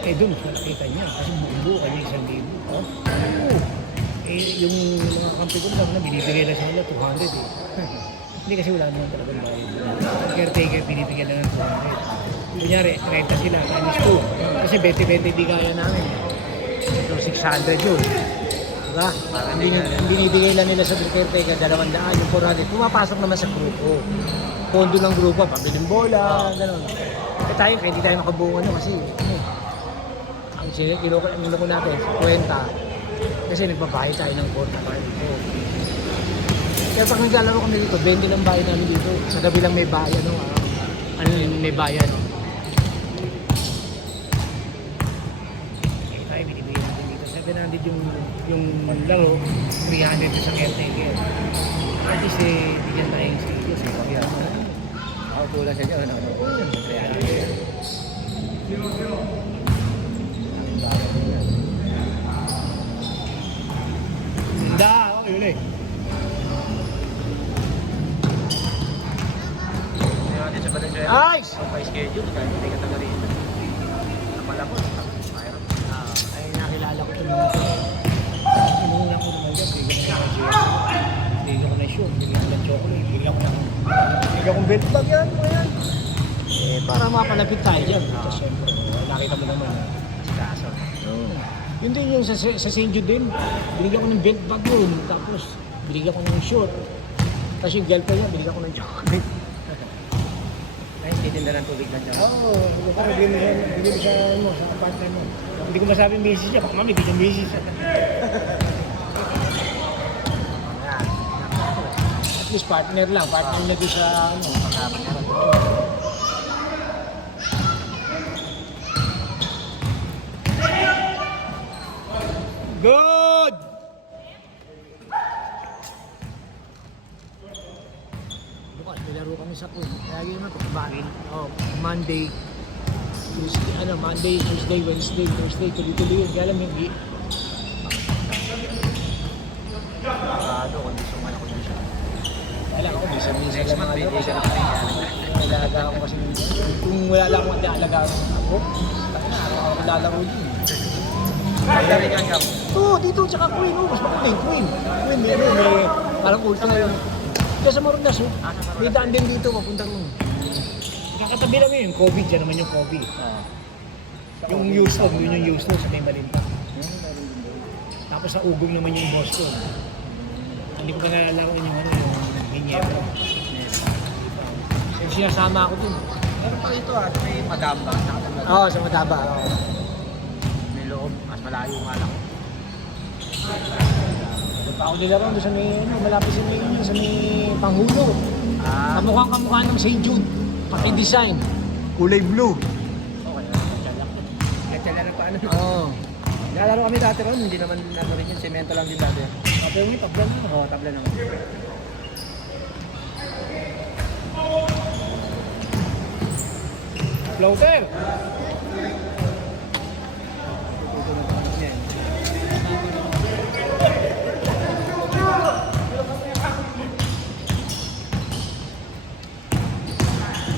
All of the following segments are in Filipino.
Eh doon, nakita niya. Kasi buo kami 1,000. Oh? Oo. Eh yung mga kampi ko lang na binibigay na sa nila 200 eh. Hindi kasi wala naman talagang bayad. Caretaker, binibigyan lang ng 200. Kunyari, 30 sila, times 2. Kasi 20-20 di kaya namin. So 600 yun. Diba? Ang binibigay lang nila sa caretaker, 200, yung 400. Pumapasok naman sa grupo. Pondo ng grupo, pabiling bola, gano'n. Eh tayo, kaya hindi tayo makabuo ano kasi, ang kinoko natin, 50. Kasi nagbabayad tayo ng 45. Kaya pag naglalaro kami dito, 20 lang bayan namin dito. Sa gabi lang may bayan, no? Ano yun, may bayan, no? Eh tayo, binibigyan natin dito. 700 yung laro, 300 sa caretaker. At least eh, bigyan tayo yung studio sa pagyan. Ako tulad sa inyo, ano? Kaya Hindi, okay, yun eh. natin sa Valenzuela. Nice! So, by schedule, kahit hindi ka taga rito. Napala ko, mayroon. Ay, nakilala ko ito mga ito. Inuuna ko naman dyan, bigyan ko na shoe, bigyan ko ng chocolate, bigyan ko ng belt bag yan, mo yan. Eh, para mapalapit tayo dyan. Ito, siyempre, nakita mo naman. Kaso. Yun din yung sa St. Jude din. Binigyan ko ng belt bag yun, tapos binigyan ko ng short. Tapos yung girlfriend niya, binigyan ko ng chocolate. Ay, hindi din ng tubig lang dyan. Oo, bigyan mo sa partner mo. Hindi ko masabing misis siya, baka mami, bigyan misis siya. At least partner lang, partner na doon sa Kasama niya. Good! Bukas, nilaro kami sa Queen. Kaya yun naman, pagkabagin. Monday, Tuesday, Wednesday, Thursday, tuloy-tuloy yun. Kaya alam, hindi. Sarado, kondisyon man ako dyan siya. Kailangan ko, minsan Next lang month, mga pwede ka na pa rin. alaga ako kasi. Kung wala lang akong alaga ako, araw ako lalaro din. Kaya rin yan, Kap. Oo, dito, tsaka Queen, mas makuling, Queen. Queen, may parang ultra ngayon. Kaya sa Marondas, may daan din dito, mapunta rin. Nakakatabi lang yun, COVID, dyan naman yung COVID. Yung Houston, yun yung Houston sa may Malinta. Tapos sa Ugong naman yung Boston. Hindi ko pa nalalaman yung Ginebra. Yung sinasama ako dun. Meron pa ito may madamba. Oo, sa Mataba. Oo. May loob, mas malayo nga lang. Pa ako nilaro doon sa may, malapit sa may Panghulo. Kamukha ng St. Jude. Paki-design. Kulay blue. Okay, Gatsa lang pa ano. Oo. Nalaro kami dati ron, hindi naman ano rin yun, semento lang din dati. Pero yung tablan na. Oo, tabla naman. Floater!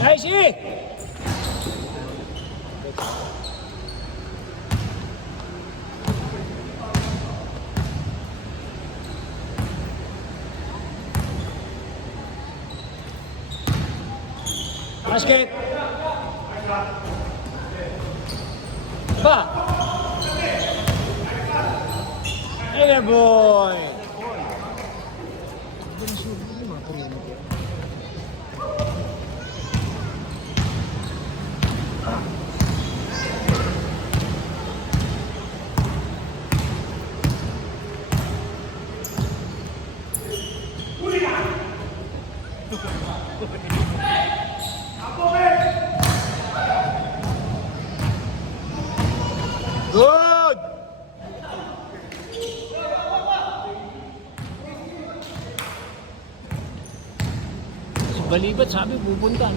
Nice hit! Basket! Ba! Hey boy! Good! Si Balibat sabi pupunta.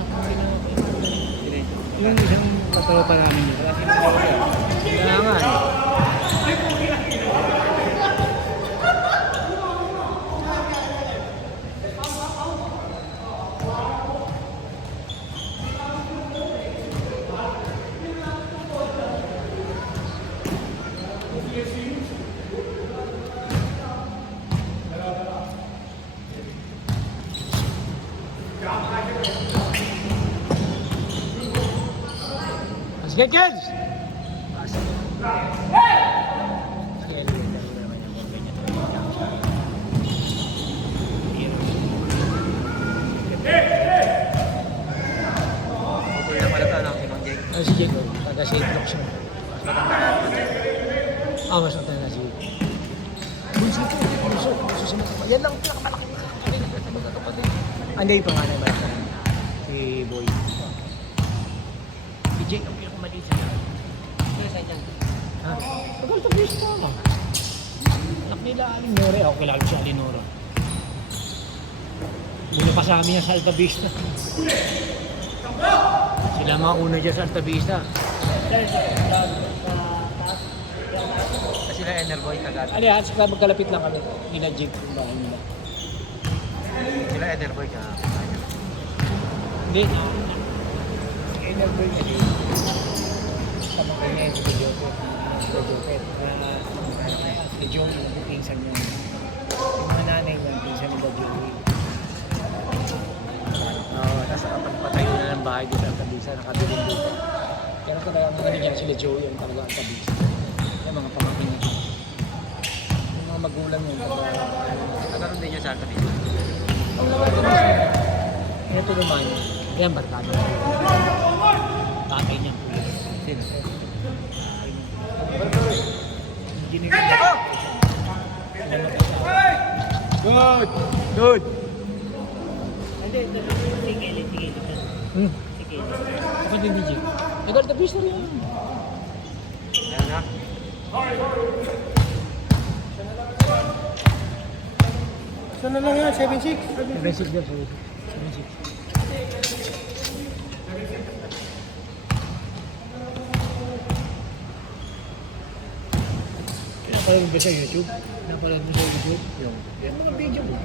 Yung isang katawa pa namin yun. Kaya nga. Sige, Kels! Okay na pala ito, no? Si Mang Jake. Si Jake, taga-shade block siya. Mas matanda yan. Mas matanda si Jake. Bunso ko, bunso sa mga kapatid. Yan lang, pinakamalaki na kapatid sa mga kapatid. Hindi, panganay ba? Si Boy. Si Jake, ang pinakamaliit sa lahat. Sino sa'yo dyan? Ha? Tagal to please pa. Anak nila Alinora. Ako kilala si Alinora. Muna pa sa amin yan sa Alta Vista. Sila mga una dyan sa Alta Vista. Kasi na Enerboy kagad. Ano yan? Saka magkalapit lang kami. Nila Jake yung bahay nila. Sila Enerboy ka. Hindi. Si Enerboy kasi. Kamakay niya yung si Jopet. Si Joey, yung pinsan niya. Yung mga nanay niya, yung pinsan nila Joey. Oo, nasa kapagpatayo na ng bahay dito ang Tabisa, nakabiling dito. Pero talaga mga niya sila Joey, yung talaga ang Tabisa. Yung mga pamangkin niya. Yung mga magulang niya. Nagkaroon din niya sa Alta Vista. Ang naman Tabisa. Ito naman, yan barkada. Tatay niya. Sino? Good! Good! Hindi, sige. Sige. Kapatid ni Jake. Nag-alta vista rin yan. Ayan na. Saan na lang yan? 7-6? 7-6 daw, 7-6. Napanood ba sa YouTube? Napanood mo sa YouTube? Yung mga video mo.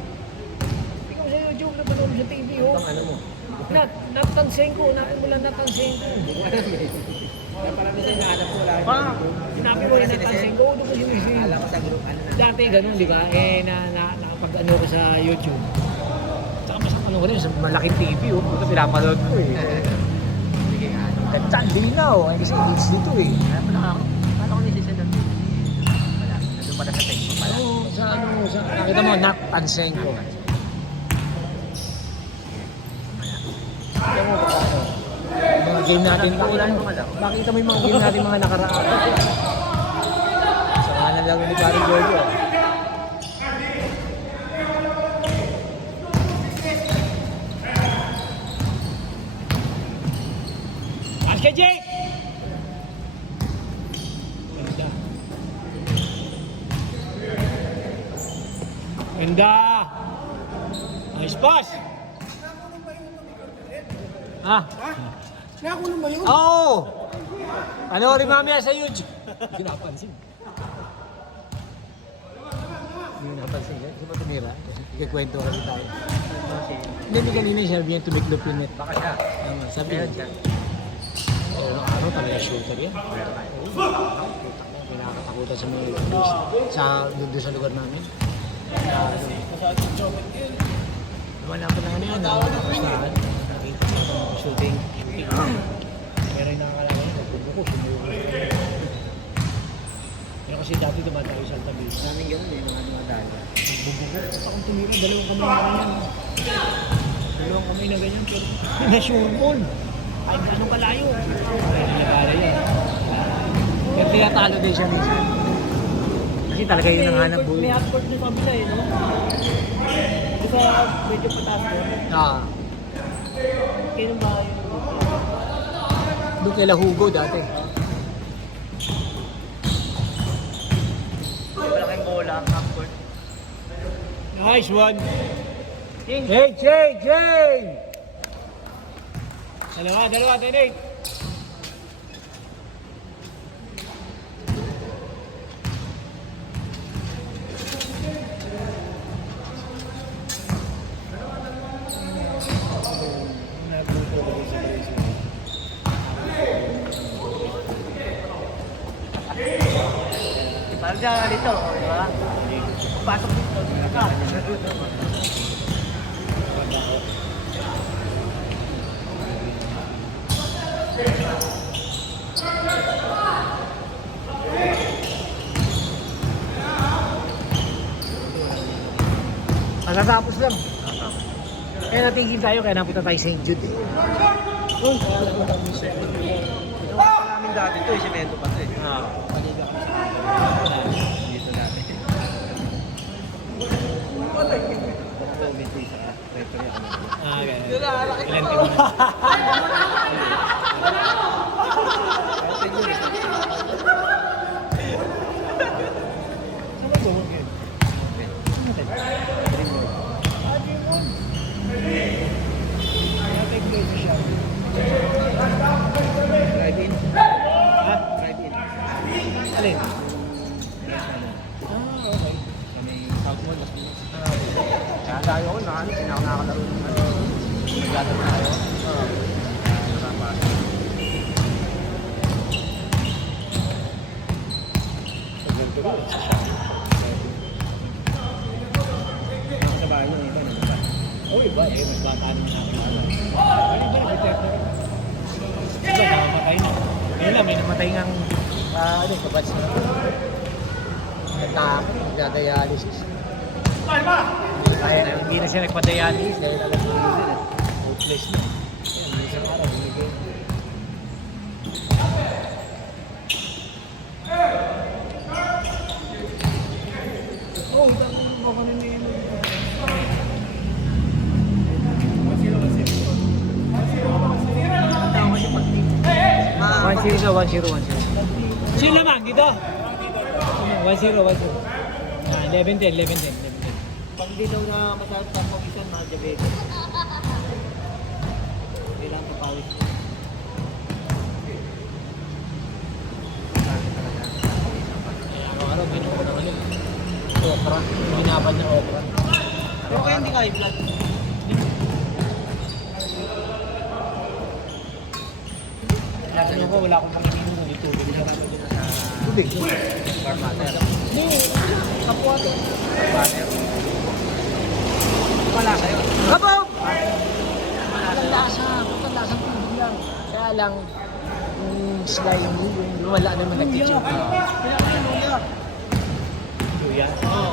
Ikaw sa YouTube, napanood mo sa TV, oh. Ang ano mo? Natansin ko, natansin ko. Parang minsan nahanap ko lang. Sinabi mo yung natansin ko, doon ko sinisip. Alam ko sa group, ano na. Dati ganun, di ba? Nakapag-ano ko sa YouTube. Tsaka mas ano ko rin, sa malaking TV, oh. Ito pinapanood ko eh. Sige nga. Ganda, linaw. Ay, kasi HD to eh. Kaya pala ako. Paano ko nisisa doon? Wala. Nandun pala sa Facebook pala. Oo, nakita mo, natansin ko. Alam mo ba ano? Yung mga game natin, makita mo yung mga game natin mga nakaraan. Sa kanan lang ni Paring Jojo. Pass ka, Jake! Ganda. Ganda! Nice pass! Ha? Nakakulong ba yun? Oo! Ano rin mamaya sa YouTube? Hindi napansin. Hindi napansin. Di ba tumira? Ikakwento kasi tayo. Hindi kanina sabi niya tumiklop yung net. Baka siya. Sabi Meron niya. siya. Ano araw talaga shooter yan. Pinakatakutan sa mga doon sa lugar namin. Wala pa na ano yun. Nakapastahan. Nakita sa shooting. Pero yung nakakalaman ko, pagbuko, sumuyo. Pero kasi dati diba tayo sa Alta Vista. Maraming gano'n eh, mga dumadaan. Pagbuko, at akong tumira, dalawang kamay na ganyan. Dalawang kamay na ganyan, pero na-sure ay gano'ng kalayo. Ay, nagala yun. Pero tinatalo din siya minsan. Kasi talaga yun ang hanap buhay. May upward na kabila eh, no? Di ba medyo pataas ko? Kailan ba yung... Doon kay Lahugo dati. Malaking bola, half-court. Nice one! Jay! Dalawa, Nate. Parang dyan dito, di ba? Pasok dito. Matatapos lang. Kaya natigil tayo, kaya napunta tayo St. Jude eh. Oh, kaya lang ako sa Ito namin dati to, semento pa to eh. paliga kami sa Dito natin. Dito isa ka. Referee ako. Ganyan. Ilan team mo na? Saan ba mo yun? Drive-in. Ha? Drive-in. Alin? Yes, ano. Okay. Sa may South Mall, Las Piñas. Kaya tayo ako, nakakalaro ng ano. Naglalaro tayo. Nakapasok. Sa bahay nyo, iba na ba? Oh, iba eh. Mas bata naman natin. Iba na protector. Iba, namamatay na. Ayun lang, may namatay ngang ano, kabatch na. Nagtakot, nagdadialysis. Kaya na, hindi na siya nagpa-dialysis dahil alam mo yun eh. Hopeless na. Kaya, hindi siya araw, binigay. Oh, dami mo ka rin yun. tao kasi pag team. 1-0 na, 1-0. Sino naman dito? 1-0. 11-10. Pag hindi daw na masarap sa pagisan, mga diabetes. Kailangan sa pawis. Araw-araw, gano'n ko naman yun. Okra. Ginabad na okra. Pero kaya hindi ka high blood. Ano ko, wala akong pangininom ng tubig. Tubig. Bar matter. Kapwa to. Matter. Wala sa'yo. Kabaw! Ang lasa ng tubig lang. Kaya lang, yung slime, yung wala naman nag-tube. Luya? Oo.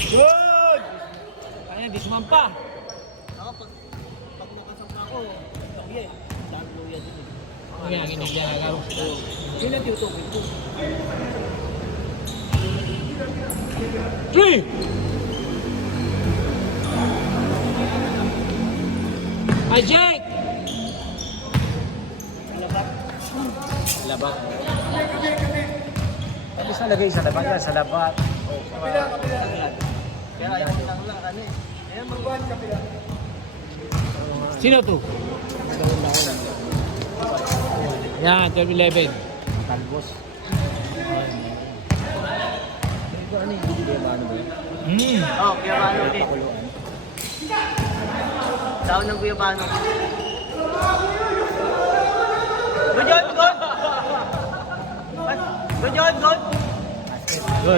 Good! Kaya, di sumampa. Ako, pag nakasampa ako, luya eh. Dahil luya din eh. Ang nga, ginigagaw. Yun ang tinutukoy ko. 3! Ay, Jake! Labat. Tapos nalagay sa labat yan, sa labat. Kaya ayaw ko lang ano eh. Ayan, magbuhan ka pila. Sino to? Yan, 12-11. Talbos. Ito ano yung hindi ba ano ba yun? Oo, Guyabano ulit. Pakuluan. Daw ng Guyabano.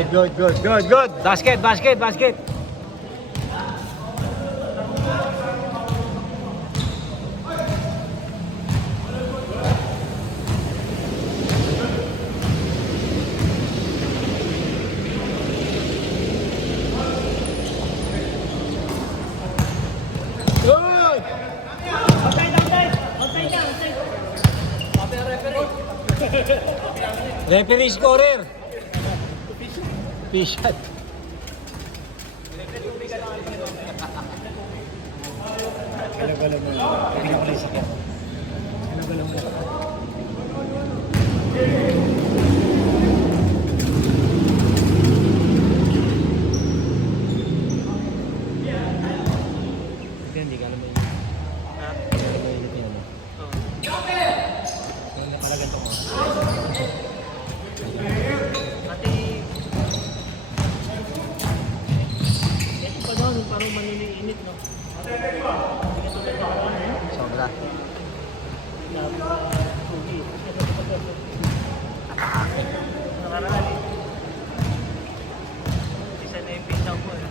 Good! Good. Basket. Good! Referee scorer. Pishat. Gala-gala mo. Pinakuli sa ka. Gala-gala mo. Hindi ka alam mo yun. Pala ganito ko. Pati... Ito pa daw, parang maniniinit, no? Sobra. Nakaraan eh. Isa na yung pindaw ko eh.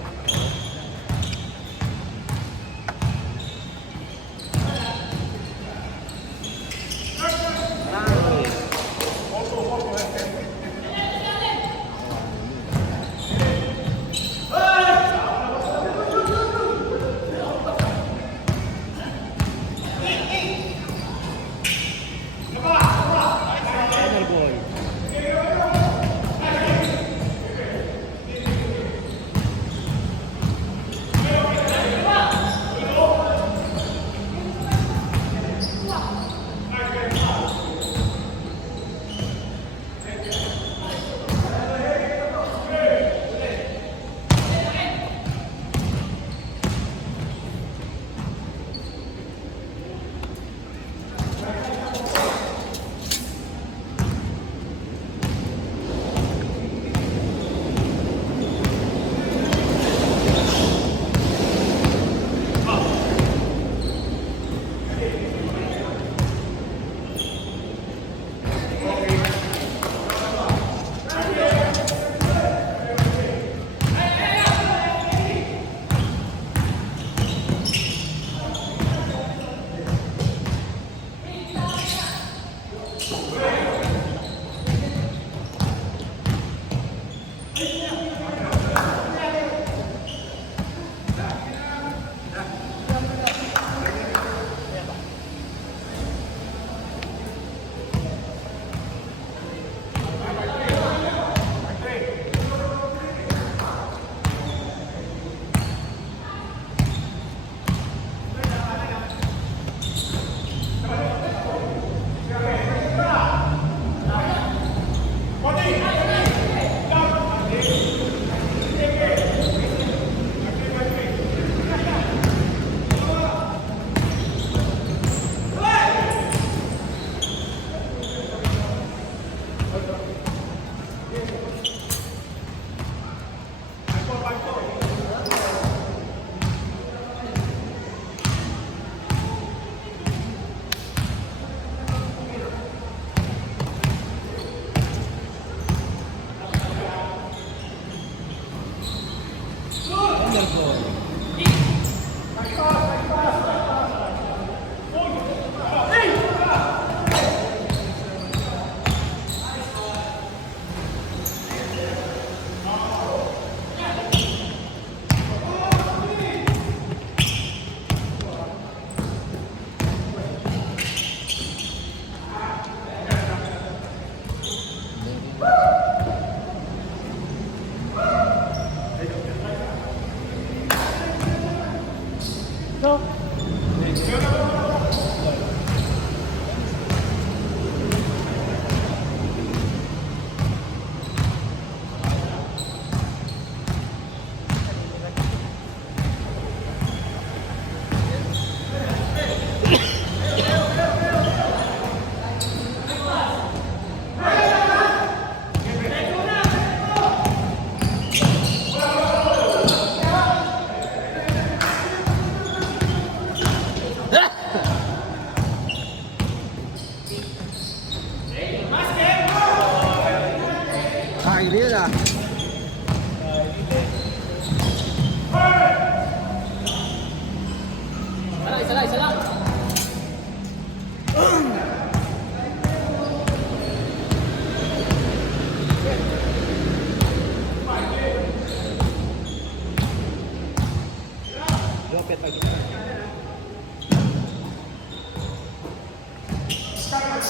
Ganda.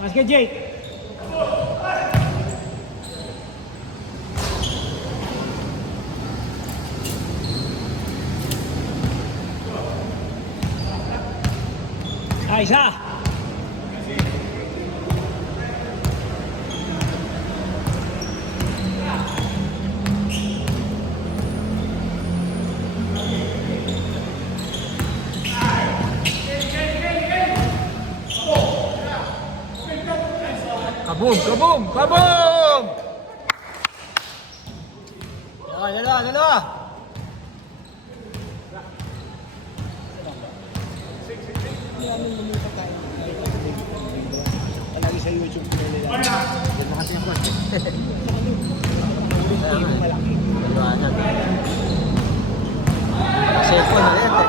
Basket, Jake. Ay, isa. Kaboom! Kaboom! Kaboom! Dalawa, dalawa! Palagi sa YouTube ko nila. Yan mo kasi ako. Malaki. Liwanag. Cellphone na yan eh.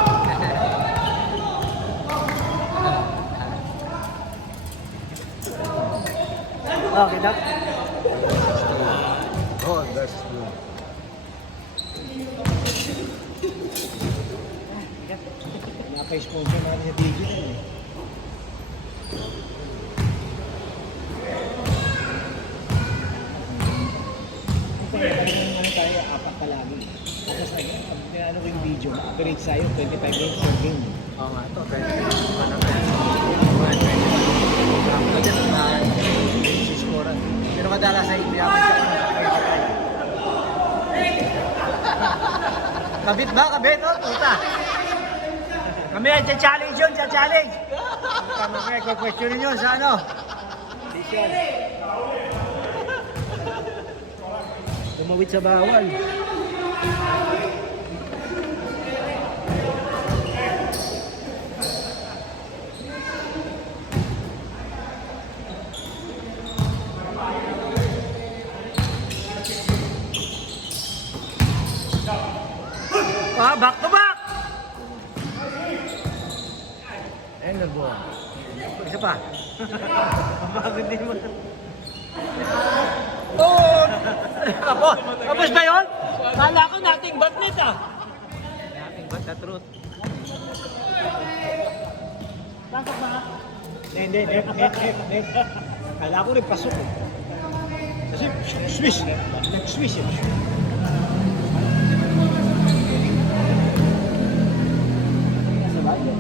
Okay, Doc. Oh, that's blue. Napa-sponsor natin sa digital eh. Ano tayo, apat palagi. Tapos pag ano ko yung video, ma-operate sa'yo, 25 games per game. Oo nga, ito. Pwede ano na yan. Ako dyan, sisikoran. Pero madalas ay iyaman siya kung nakakay. Kabit ba? Kabit? Oh, puta. Kami yan, challenge yun, challenge. Tama kayo, question nyo sa ano? Tumawid sa bawal. Ah, back to back! Ayun na buwan. Isa pa. Bakit din mo? Oh! Tapos ba yun? Kala ko nating bat net ah. Nating ba't the truth? Pasok ba? Hindi, net. Kala ko rin pasok eh. Kasi swish. Nag-swish eh. Nasa bago.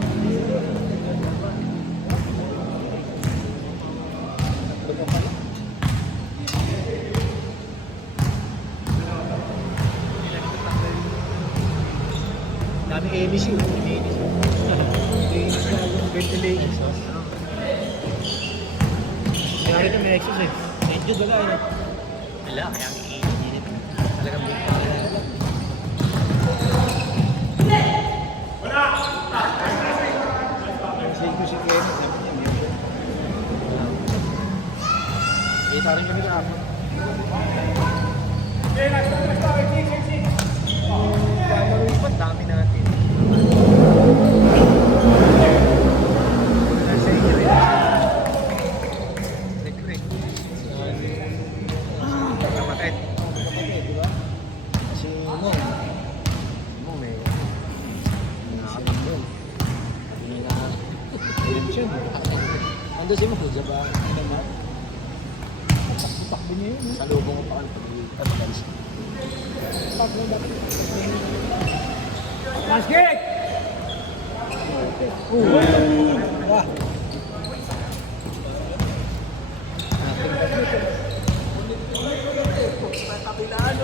Tatlo pa pala. Dami ABC. Linis na yung ventilation. Kaya rin na may exos eh. Medyo wala eh. Wala, kaya ang iinit. Talagang buka. Kasi ko si Kevin, sabi niya, medyo. Kita rin kami kahapon. Kamaro pa, dami natin. Wala sa inyo rin. Quick. Kapatid. Kapatid, di ba? Kasi mo, May nakakapagod. Hindi na election eh. Ando si Mahal, ba? Ano naman? Takbo niya yun. sa lubong ko pa kan pag-alis. Takbo dapat. Basket! Wah!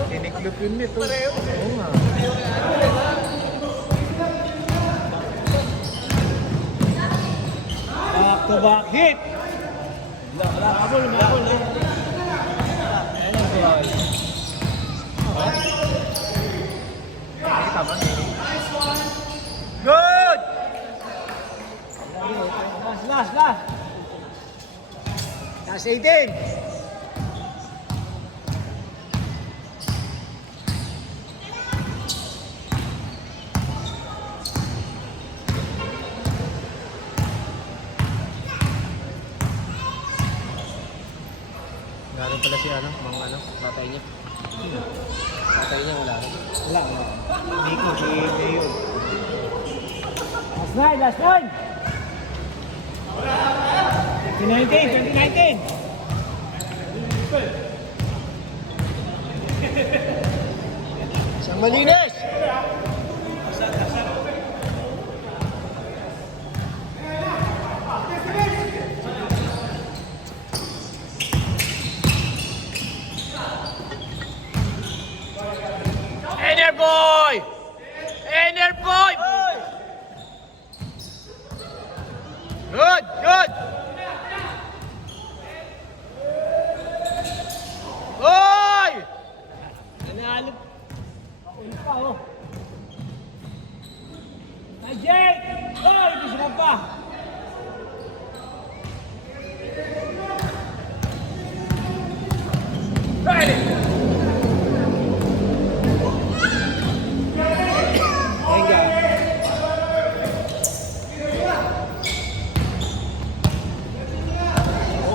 Tiniklop yun nito. Oo nga. Back to back hit! Habol. Good! last, last. Last 18. Meron pala si ano, mga ano, tatay niya. Tatay niya wala rin. Wala. Nico, si Leo. Last 9, last 9. 2019, 2019. Isang malinis. Ener boy! Ener boy! Good, good! Boy! Nanalo. Ulo pa, oh. Ay, Jake! Oh, hindi sila pa. Venga.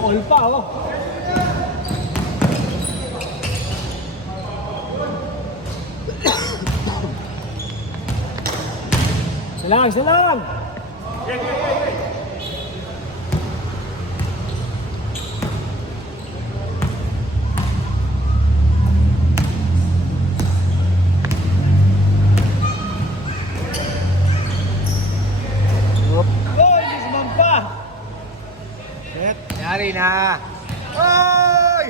All pa, oh. Salang, salang! Oh, hindi sumampa! Set. Yari na! Oy!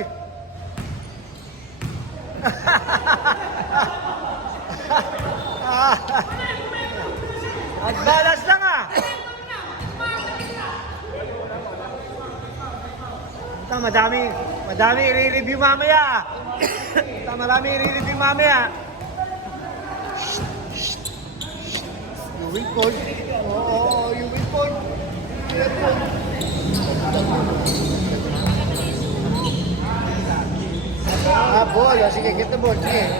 At balas lang ah! Ito, madami i-review mamaya. Ito, marami i-review mamaya. You will point. Oo, you will point. Careful. Ah, ball. Oh, sige, get the ball. Sige.